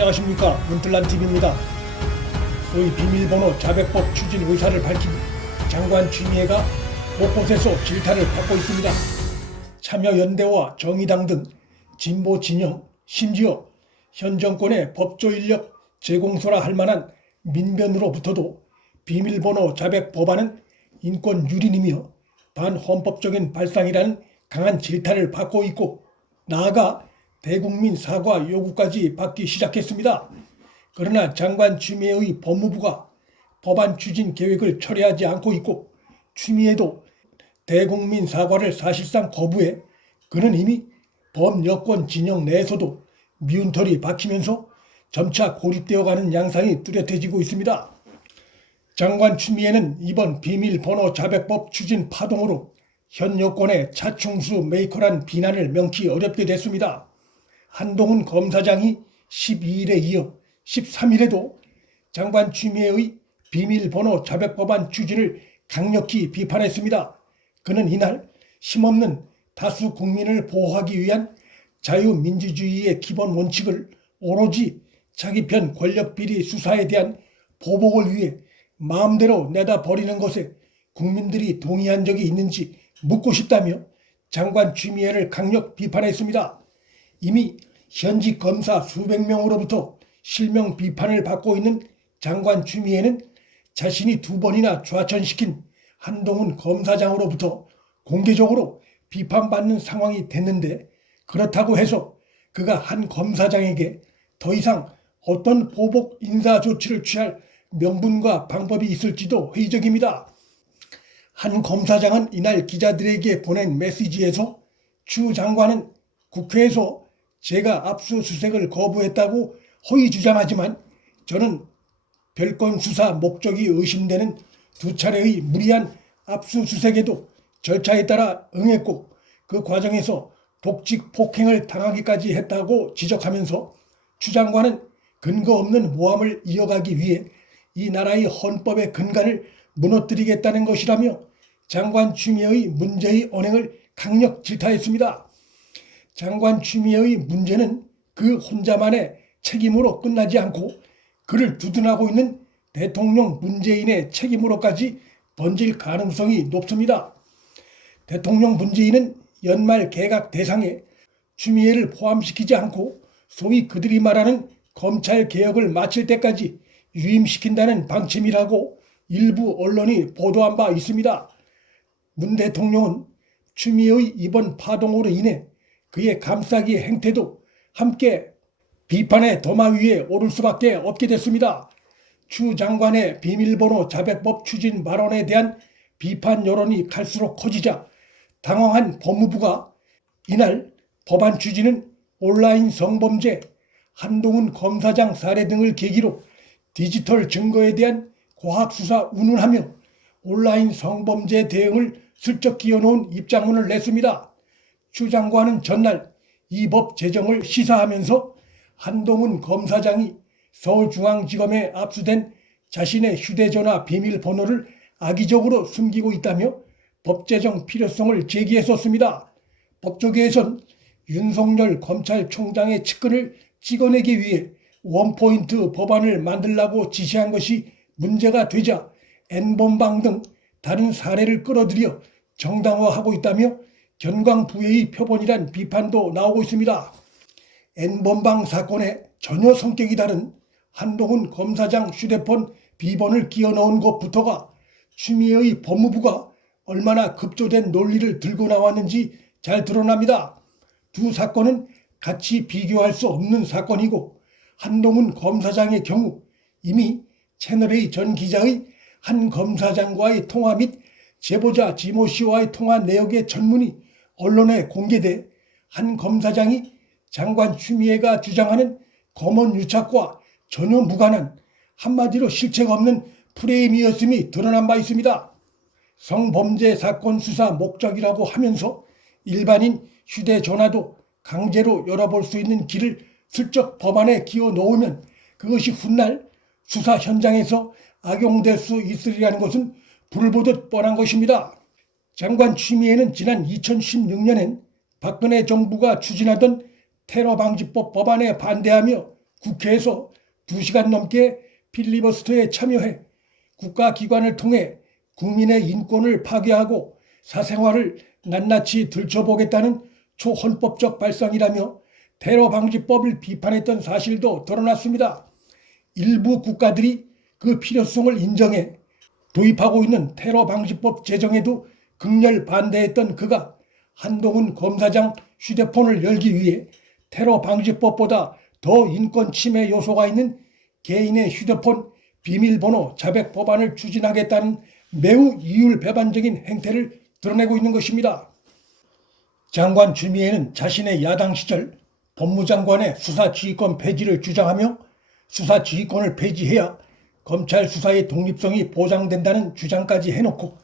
안녕하십니까, 문틀란TV입니다. 소위 비밀번호 자백법 추진 의사를 밝힌 장관 추미애가 곳곳에서 질타를 받고 있습니다. 참여연대와 정의당 등 진보 진영, 심지어 현 정권의 법조 인력 제공소라 할 만한 민변으로부터도 비밀번호 자백 법안은 인권 유린이며 반헌법적인 발상이라는 강한 질타를 받고 있고, 나아가 대국민 사과 요구까지 받기 시작했습니다. 그러나 장관 추미애의 법무부가 법안 추진 계획을 철회하지 않고 있고, 추미애도 대국민 사과를 사실상 거부해 그는 이미 범여권 진영 내에서도 미운 털이 박히면서 점차 고립되어가는 양상이 뚜렷해지고 있습니다. 장관 추미애는 이번 비밀번호 자백법 추진 파동으로 현 여권의 차충수 메이커란 비난을 명키 어렵게 됐습니다. 한동훈 검사장이 12일에 이어 13일에도 장관 추미애의 비밀번호 자백법안 추진을 강력히 비판했습니다. 그는 이날 힘없는 다수 국민을 보호하기 위한 자유민주주의의 기본 원칙을 오로지 자기 편 권력비리 수사에 대한 보복을 위해 마음대로 내다 버리는 것에 국민들이 동의한 적이 있는지 묻고 싶다며 장관 추미애를 강력 비판했습니다. 이미 현직 검사 수백 명으로부터 실명 비판을 받고 있는 장관 추미애는 자신이 2번이나 좌천시킨 한동훈 검사장으로부터 공개적으로 비판받는 상황이 됐는데, 그렇다고 해서 그가 한 검사장에게 더 이상 어떤 보복 인사 조치를 취할 명분과 방법이 있을지도 회의적입니다. 한 검사장은 이날 기자들에게 보낸 메시지에서 추 장관은 국회에서 제가 압수수색을 거부했다고 허위 주장하지만 저는 별건 수사 목적이 의심되는 2차례의 무리한 압수수색에도 절차에 따라 응했고, 그 과정에서 독직 폭행을 당하기까지 했다고 지적하면서 추 장관은 근거 없는 모함을 이어가기 위해 이 나라의 헌법의 근간을 무너뜨리겠다는 것이라며 장관 추미애의 문제의 언행을 강력 질타했습니다. 장관 추미애의 문제는 그 혼자만의 책임으로 끝나지 않고 그를 두둔하고 있는 대통령 문재인의 책임으로까지 번질 가능성이 높습니다. 대통령 문재인은 연말 개각 대상에 추미애를 포함시키지 않고 소위 그들이 말하는 검찰 개혁을 마칠 때까지 유임시킨다는 방침이라고 일부 언론이 보도한 바 있습니다. 문 대통령은 추미애의 이번 파동으로 인해 그의 감싸기 행태도 함께 비판의 도마 위에 오를 수밖에 없게 됐습니다. 추 장관의 비밀번호 자백법 추진 발언에 대한 비판 여론이 갈수록 커지자 당황한 법무부가 이날 법안 추진은 온라인 성범죄, 한동훈 검사장 사례 등을 계기로 디지털 증거에 대한 과학수사 운운하며 온라인 성범죄 대응을 슬쩍 끼워놓은 입장문을 냈습니다. 추 장관은 전날 이 법 제정을 시사하면서 한동훈 검사장이 서울중앙지검에 압수된 자신의 휴대전화 비밀번호를 악의적으로 숨기고 있다며 법 제정 필요성을 제기했었습니다. 법조계에선 윤석열 검찰총장의 측근을 찍어내기 위해 원포인트 법안을 만들라고 지시한 것이 문제가 되자 N번방 등 다른 사례를 끌어들여 정당화하고 있다며 견광부회의 표본이란 비판도 나오고 있습니다. N번방 사건의 전혀 성격이 다른 한동훈 검사장 휴대폰 비번을 끼워 넣은 것부터가 추미애의 법무부가 얼마나 급조된 논리를 들고 나왔는지 잘 드러납니다. 두 사건은 같이 비교할 수 없는 사건이고, 한동훈 검사장의 경우 이미 채널A 전 기자의 한 검사장과의 통화 및 제보자 지모 씨와의 통화 내역의 전문이 언론에 공개돼 한 검사장이 장관 추미애가 주장하는 검언 유착과 전혀 무관한, 한마디로 실체가 없는 프레임이었음이 드러난 바 있습니다. 성범죄 사건 수사 목적이라고 하면서 일반인 휴대전화도 강제로 열어볼 수 있는 길을 슬쩍 법안에 끼워 놓으면 그것이 훗날 수사 현장에서 악용될 수 있으리라는 것은 불보듯 뻔한 것입니다. 장관 추미애는 지난 2016년엔 박근혜 정부가 추진하던 테러방지법 법안에 반대하며 국회에서 2시간 넘게 필리버스터에 참여해 국가기관을 통해 국민의 인권을 파괴하고 사생활을 낱낱이 들춰보겠다는 초헌법적 발상이라며 테러방지법을 비판했던 사실도 드러났습니다. 일부 국가들이 그 필요성을 인정해 도입하고 있는 테러방지법 제정에도 극렬 반대했던 그가 한동훈 검사장 휴대폰을 열기 위해 테러방지법보다 더 인권 침해 요소가 있는 개인의 휴대폰 비밀번호 자백 법안을 추진하겠다는 매우 이율배반적인 행태를 드러내고 있는 것입니다. 장관 추미애는 자신의 야당 시절 법무장관의 수사지휘권 폐지를 주장하며 수사지휘권을 폐지해야 검찰 수사의 독립성이 보장된다는 주장까지 해놓고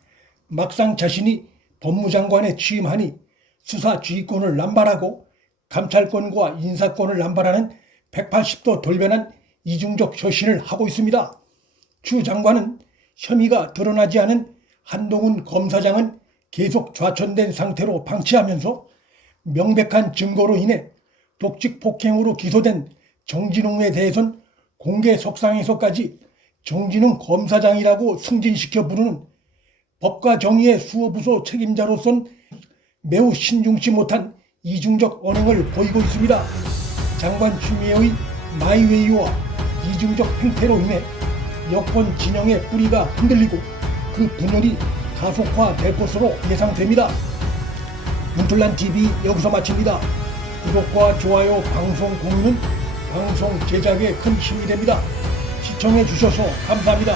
막상 자신이 법무장관에 취임하니 수사지휘권을 남발하고 감찰권과 인사권을 남발하는 180도 돌변한 이중적 처신을 하고 있습니다. 추 장관은 혐의가 드러나지 않은 한동훈 검사장은 계속 좌천된 상태로 방치하면서 명백한 증거로 인해 독직 폭행으로 기소된 정진웅에 대해선 공개 석상에서까지 정진웅 검사장이라고 승진시켜 부르는 법과 정의의 수호부소 책임자로선 매우 신중치 못한 이중적 언행을 보이고 있습니다. 장관 추미애의 마이웨이와 이중적 행태로 인해 여권 진영의 뿌리가 흔들리고 그 분열이 가속화될 것으로 예상됩니다. 문틀란TV 여기서 마칩니다. 구독과 좋아요, 방송 공유는 방송 제작에 큰 힘이 됩니다. 시청해 주셔서 감사합니다.